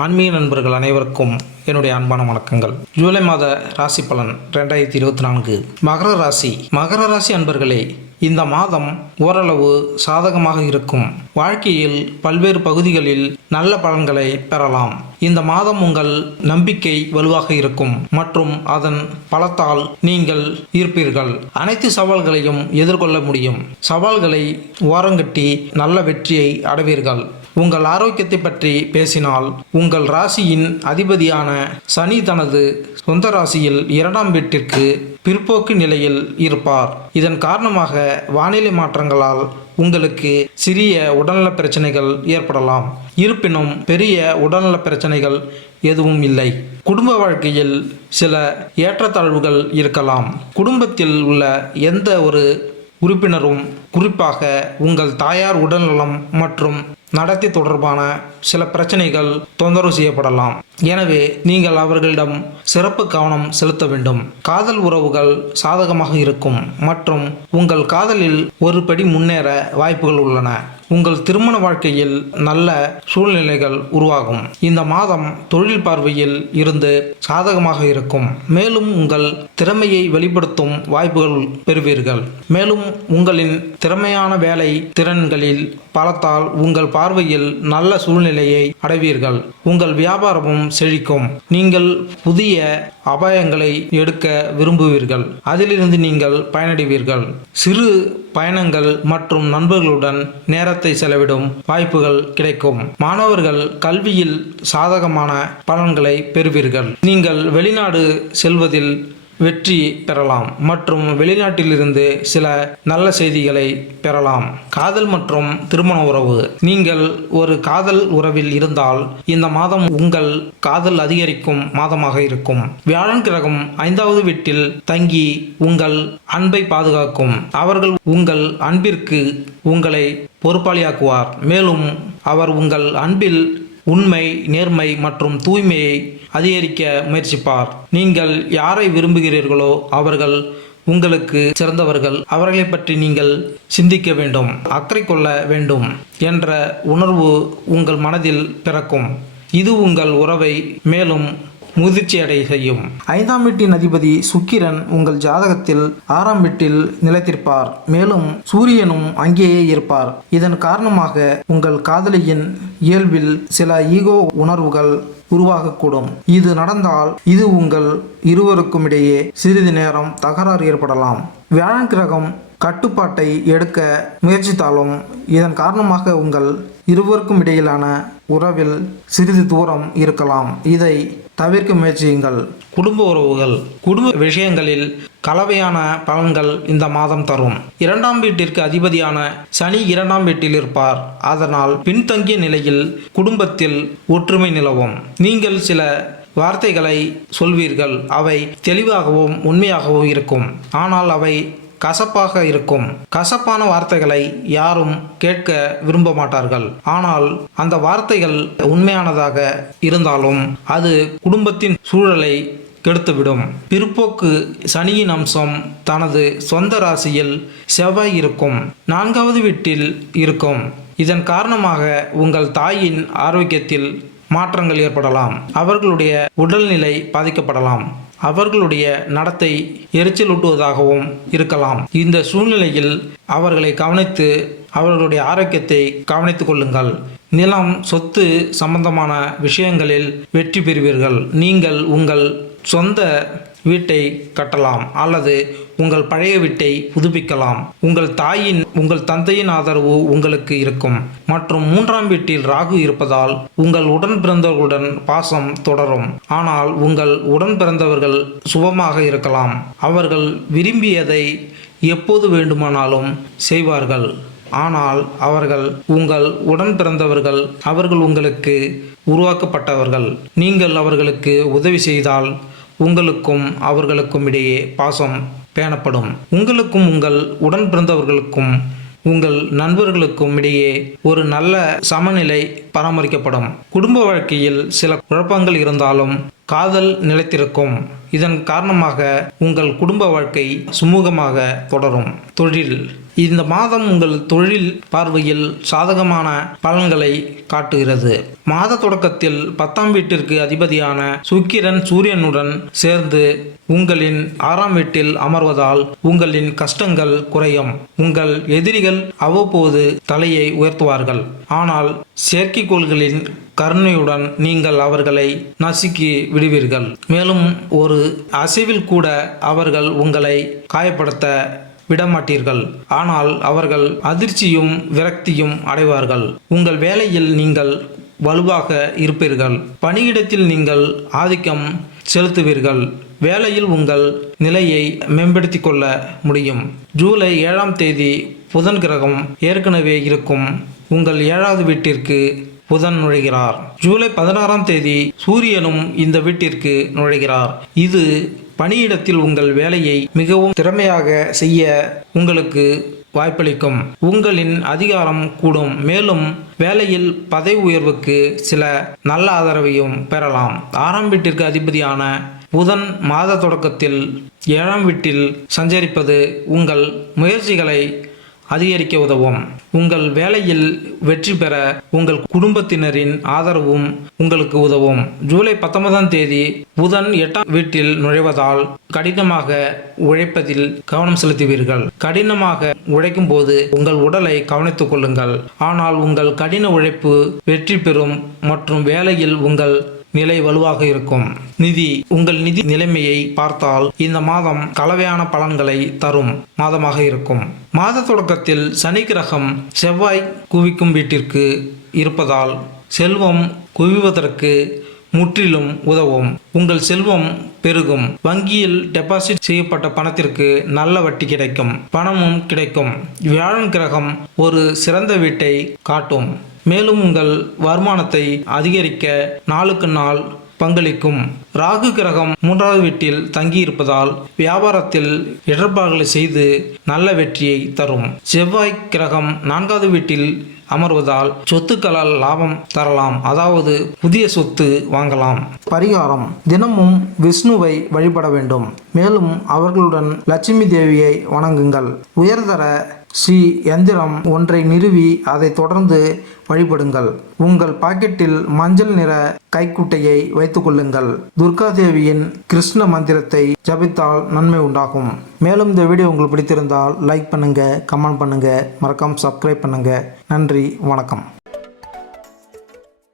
ஆன்மீக நண்பர்கள் அனைவருக்கும் என்னுடைய அன்பான வணக்கங்கள். ஜூலை மாத ராசி பலன் ரெண்டாயிரத்தி இருபத்தி நான்கு. மகர ராசி. மகர ராசி அன்பர்களே இந்த மாதம் ஓரளவு சாதகமாக இருக்கும். வாழ்க்கையில் பல்வேறு பகுதிகளில் நல்ல பலன்களை பெறலாம். இந்த மாதம் உங்கள் நம்பிக்கை வலுவாக இருக்கும் மற்றும் அதன் பலத்தால் நீங்கள் இருப்பீர்கள் அனைத்து சவால்களையும் எதிர்கொள்ள முடியும். சவால்களை ஓரங்கட்டி நல்ல வெற்றியை அடைவீர்கள். உங்கள் ஆரோக்கியத்தை பற்றி பேசினால் உங்கள் ராசியின் அதிபதியான சனி தனது சொந்த ராசியில் இரண்டாம் வீட்டிற்கு பிற்போக்கு நிலையில் இருப்பார். இதன் காரணமாக வானிலை மாற்றங்களால் உங்களுக்கு சிறிய உடல்நல பிரச்சனைகள் ஏற்படலாம். இருப்பினும் பெரிய உடல்நல பிரச்சனைகள் எதுவும் இல்லை. குடும்ப வாழ்க்கையில் சில ஏற்றத்தாழ்வுகள் இருக்கலாம். குடும்பத்தில் உள்ள எந்த ஒரு உறுப்பினரும் குறிப்பாக உங்கள் தாயார் உடல்நலம் மற்றும் நடத்தை தொடர்பான சில பிரச்சனைகள் தொந்தரவு செய்யப்படலாம். எனவே நீங்கள் அவர்களிடம் சிறப்பு கவனம் செலுத்த வேண்டும். காதல் உறவுகள் சாதகமாக இருக்கும் மற்றும் உங்கள் காதலில் ஒரு படி முன்னேற வாய்ப்புகள் உள்ளன. உங்கள் திருமண வாழ்க்கையில் நல்ல சூழ்நிலைகள் உருவாகும். இந்த மாதம் தொழில் பார்வையில் இருந்து சாதகமாக இருக்கும். மேலும் உங்கள் திறமையை வெளிப்படுத்தும் வாய்ப்புகள் பெறுவீர்கள். மேலும் உங்களின் திறமையான வேலை திறன்களில் பலத்தால் உங்கள் பார்வையில் நல்ல சூழ்நிலையை அடைவீர்கள். உங்கள் வியாபாரமும் செழிக்கும். நீங்கள் புதிய அபாயங்களை எடுக்க விரும்புவீர்கள். அதிலிருந்து நீங்கள் பயனடைவீர்கள். சிறு பயணங்கள் மற்றும் நண்பர்களுடன் நேரத்தை செலவிடும் வாய்ப்புகள் கிடைக்கும். மாணவர்கள் கல்வியில் சாதகமான பலன்களை பெறுவீர்கள். நீங்கள் வெளிநாடு செல்வதில் வெற்றி பெறலாம் மற்றும் வெளிநாட்டிலிருந்து சில நல்ல செய்திகளை பெறலாம். காதல் மற்றும் திருமண உறவு. நீங்கள் ஒரு காதல் உறவில் இருந்தால் இந்த மாதம் உங்கள் காதல் அதிகரிக்கும் மாதமாக இருக்கும். வியாழன் கிரகம் ஐந்தாவது வீட்டில் தங்கி உங்கள் அன்பை பாதுகாக்கும். அவர்கள் உங்கள் அன்பிற்கு உங்களை பொறுப்பாளியாக்குவார். மேலும் அவர் உங்கள் அன்பில் உண்மை நேர்மை மற்றும் தூய்மையை அதிகரிக்க முயற்சிப்பார். நீங்கள் யாரை விரும்புகிறீர்களோ அவர்கள் உங்களுக்கு சிறந்தவர்கள். அவர்களை பற்றி நீங்கள் சிந்திக்க வேண்டும் அக்கறை கொள்ள வேண்டும் என்ற உணர்வு உங்கள் மனதில் பிறக்கும். இது உங்கள் உறவை மேலும் முதிர்ச்சியடை செய்யும். ஐந்தாம் வீட்டின் அதிபதி சுக்கிரன் உங்கள் ஜாதகத்தில் ஆறாம் வீட்டில் நிலைத்திருப்பார். மேலும் சூரியனும் அங்கேயே இருப்பார். இதன் காரணமாக உங்கள் காதலியின் இயல்பில் சில ஈகோ உணர்வுகள் உருவாகக்கூடும். இது நடந்தால் இது உங்கள் இருவருக்கும் இடையே சிறிது நேரம் தகராறு ஏற்படலாம். வியாழன் கிரகம் கட்டுப்பாட்டை எடுக்க முயற்சித்தாலும் இதன் காரணமாக உங்கள் இருவருக்கும் இடையிலான உறவில் சிறிது தூரம் இருக்கலாம். இதை தவிர்க்க முயற்சியுங்கள். குடும்ப உறவுகள் குடும்ப விஷயங்களில் கலவையான பலன்கள் இந்த மாதம் தரும். இரண்டாம் வீட்டிற்கு அதிபதியான சனி இரண்டாம் வீட்டில் இருப்பார். அதனால் பின்தங்கிய நிலையில் குடும்பத்தில் ஒற்றுமை நிலவும். நீங்கள் சில வார்த்தைகளை சொல்வீர்கள். அவை தெளிவாகவும் உண்மையாகவும் இருக்கும். ஆனால் அவை கசப்பாக இருக்கும். கசப்பான வார்த்தைகளை யாரும் கேட்க விரும்ப மாட்டார்கள் ஆனால் அந்த வார்த்தைகள் உண்மையானதாக இருந்தாலும் அது குடும்பத்தின் சூழலை கெடுத்துவிடும். பிற்போக்கு சனியின் அம்சம் தனது சொந்த ராசியில் செவ்வாய் இருக்கும். நான்காவது வீட்டில் இருக்கும். இதன் காரணமாக உங்கள் தாயின் ஆரோக்கியத்தில் மாற்றங்கள் ஏற்படலாம். அவர்களுடைய உடல்நிலை பாதிக்கப்படலாம். அவர்களுடைய நடத்தை எரிச்சலூட்டுவதாகவும் இருக்கலாம். இந்த சூழ்நிலையில் அவர்களை கவனித்து அவர்களுடைய ஆரோக்கியத்தை கவனித்துக் கொள்ளுங்கள். நிலம் சொத்து சம்பந்தமான விஷயங்களில் வெற்றி பெறுவீர்கள். நீங்கள் உங்கள் சொந்த வீட்டை கட்டலாம் அல்லது உங்கள் பழைய வீட்டை புதுப்பிக்கலாம். உங்கள் தாயின் உங்கள் தந்தையின் ஆதரவு உங்களுக்கு இருக்கும். மற்றும் மூன்றாம் வீட்டில் ராகு இருப்பதால் உங்கள் உடன் பிறந்தவர்களுடன் பாசம் தொடரும். ஆனால் உங்கள் உடன் பிறந்தவர்கள் சுபமாக இருக்கலாம். அவர்கள் விரும்பியதை எப்போது வேண்டுமானாலும் செய்வார்கள். ஆனால் அவர்கள் உங்கள் உடன் பிறந்தவர்கள் அவர்கள் உங்களுக்கு உருவாக்கப்பட்டவர்கள். நீங்கள் அவர்களுக்கு உதவி செய்தால் உங்களுக்கும் அவர்களுக்கும் இடையே பாசம் பேணப்படும். உங்களுக்கும் உங்கள் உடன் பிறந்தவர்களுக்கும் உங்கள் நண்பர்களுக்கும் இடையே ஒரு நல்ல சமநிலை பராமரிக்கப்படும். குடும்ப வாழ்க்கையில் சில குழப்பங்கள் இருந்தாலும் காதல் நிலைத்திருக்கும். இதன் காரணமாக உங்கள் குடும்ப வாழ்க்கை சுமூகமாக தொடரும். தொழில். இந்த மாதம் உங்கள் தொழில் பார்வையில் சாதகமான பலன்களை காட்டுகிறது. மாத தொடக்கத்தில் பத்தாம் வீட்டிற்கு அதிபதியான சுக்கிரன் சூரியனுடன் சேர்ந்து உங்களின் ஆறாம் வீட்டில் அமர்வதால் உங்களின் கஷ்டங்கள் குறையும். உங்கள் எதிரிகள் அவ்வப்போது தலையை உயர்த்துவார்கள். ஆனால் செயற்கைக்கோள்களின் கருணையுடன் நீங்கள் அவர்களை நசுக்கி விடுவீர்கள். மேலும் ஒரு அசைவில் கூட அவர்கள் உங்களை காயப்படுத்த விடமாட்டீர்கள். ஆனால் அவர்கள் அதிர்ச்சியும் விரக்தியும் அடைவார்கள். உங்கள் வேலையில் நீங்கள் வலுவாக இருப்பீர்கள். பணியிடத்தில் நீங்கள் ஆதிக்கம் செலுத்துவீர்கள். வேலையில் உங்கள் நிலையை மேம்படுத்தி கொள்ள முடியும். ஜூலை ஏழாம் தேதி புதன் கிரகம் ஏற்கனவே இருக்கும். உங்கள் ஏழாவது வீட்டிற்கு புதன் நுழைகிறார். ஜூலை பதினாறாம் தேதி சூரியனும் இந்த வீட்டிற்கு நுழைகிறார். இது பணியிடத்தில் உங்கள் வேலையை மிகவும் திறமையாக செய்ய உங்களுக்கு வாய்ப்பளிக்கும். உங்களின் அதிகாரம் கூடும். மேலும் வேலையில் பதவி உயர்வுக்கு சில நல்ல ஆதரவையும் பெறலாம். ஆறாம் வீட்டிற்கு அதிபதியான புதன் மாத தொடக்கத்தில் ஏழாம் வீட்டில் சஞ்சரிப்பது உங்கள் முயற்சிகளை அதிகரிக்க உதவும். உங்கள் வேலையில் வெற்றி பெற உங்கள் குடும்பத்தினரின் ஆதரவும் உங்களுக்கு உதவும். ஜூலை பத்தொன்பதாம் தேதி புதன் எட்டாம் வீட்டில் நுழைவதால் கடினமாக உழைப்பதில் கவனம் செலுத்துவீர்கள். கடினமாக உழைக்கும் போது உங்கள் உடலை கவனித்துக் கொள்ளுங்கள். ஆனால் உங்கள் கடின உழைப்பு வெற்றி பெறும் மற்றும் வேலையில் உங்கள் நிலை வலுவாக இருக்கும். நிதி உங்கள் நிதி நிலைமையை பார்த்தால் இந்த மாதம் கலவையான பலன்களை தரும் மாதமாக இருக்கும். மாத தொடக்கத்தில் சனி கிரகம் செவ்வாய் குவிக்கும் வீட்டிற்கு இருப்பதால் செல்வம் குவிவதற்கு முற்றிலும் உதவும். உங்கள் செல்வம் பெருகும். வங்கியில் டெபாசிட் செய்யப்பட்ட பணத்திற்கு நல்ல வட்டி கிடைக்கும். பணமும் கிடைக்கும். வியாழன் கிரகம் ஒரு சிறந்த வீட்டை காட்டும். மேலும் உங்கள் வருமானத்தை அதிகரிக்க நாளுக்கு நாள் பங்களிக்கும். ராகு கிரகம் மூன்றாவது வீட்டில் தங்கியிருப்பதால் வியாபாரத்தில் இடர்பாடுகளை செய்து நல்ல வெற்றியை தரும். செவ்வாய் கிரகம் நான்காவது வீட்டில் அமர்வதால் சொத்துக்களால் லாபம் தரலாம். அதாவது புதிய சொத்து வாங்கலாம். பரிகாரம். தினமும் விஷ்ணுவை வழிபட வேண்டும். மேலும் அவர்களுடன் லட்சுமி தேவியை வணங்குங்கள். உயர்தர ஸ்ரீ எந்திரம் ஒன்றை நிறுவி அதை தொடர்ந்து வழிபடுங்கள். உங்கள் பாக்கெட்டில் மஞ்சள் நிற கைக்குட்டையை வைத்துக் கொள்ளுங்கள். துர்கா தேவியின் கிருஷ்ண மந்திரத்தை ஜபித்தால் நன்மை உண்டாகும். மேலும் இந்த வீடியோ உங்களுக்கு பிடித்திருந்தால் லைக் பண்ணுங்கள் கமெண்ட் பண்ணுங்கள் மறக்காமல் சப்ஸ்கிரைப் பண்ணுங்கள் நன்றி வணக்கம்.